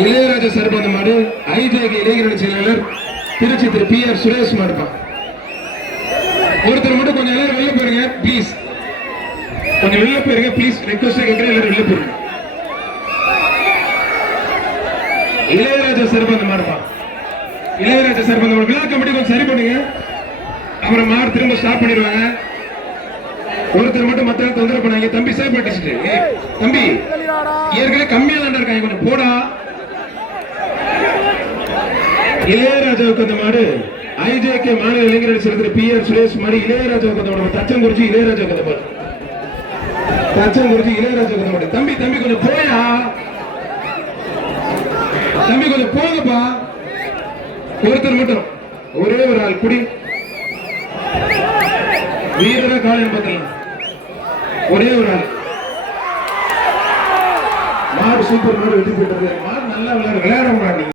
இளையராஜா சார்பான மாடு ஐஜேகே இளைஞரணி செயலாளர் திருச்சி திரு PR சுரேஷ் மாடுப்பா. ஒருத்தர் மட்டும் கொஞ்சம் எல்லாரும் வெளில போயிருங்க ப்ளீஸ். கொஞ்சம் வெளில போயிருங்க ப்ளீஸ். ரெக்வஸ்ட் கேட்கிறேன், எல்லாரும் வெளில போயிருங்க. இளையராஜா சார்பான மாடுப்பா. இளையராஜா சார்பான மாடு விழா கமிட்டி கொஞ்சம் சரி பண்ணுங்க. அப்புறம் மாடு திரும்ப ஸ்டாப் பண்ணிடுவாங்க. ஒருத்தர் மட்டும் மத்த தொந்தரவு பண்ணாங்க. தம்பி சேவ் பண்ணிட்டு தம்பி ஏற்கனவே கம்மியா தான் இருக்காங்க, கொஞ்சம் போடா. இளையராஜாவுக்கு அந்த மாடு ஐஜேகே மாநில இளைஞரணி செயலாளர் PR சுரேஷ் மாடு இளையராஜாவுக்கு அந்த மாடு தச்சங்குறிச்சி இளையராஜாவுக்கு அந்த மாடு தச்சங்குறிச்சி இளையராஜாவுக்கு அந்த மாடு. தம்பி தம்பி கொஞ்சம் போயா, தம்பி கொஞ்சம் போங்கப்பா. ஒருத்தர் மட்டும் ஒரே ஒரு ஆள் குடி வீரரா காலையில் பார்த்தலாம். ஒரே ஒரு ஆள் மாடு சூப்பர் மாடு வெட்டி போயிட்டது. மாடு நல்லா விளையாட விளையாட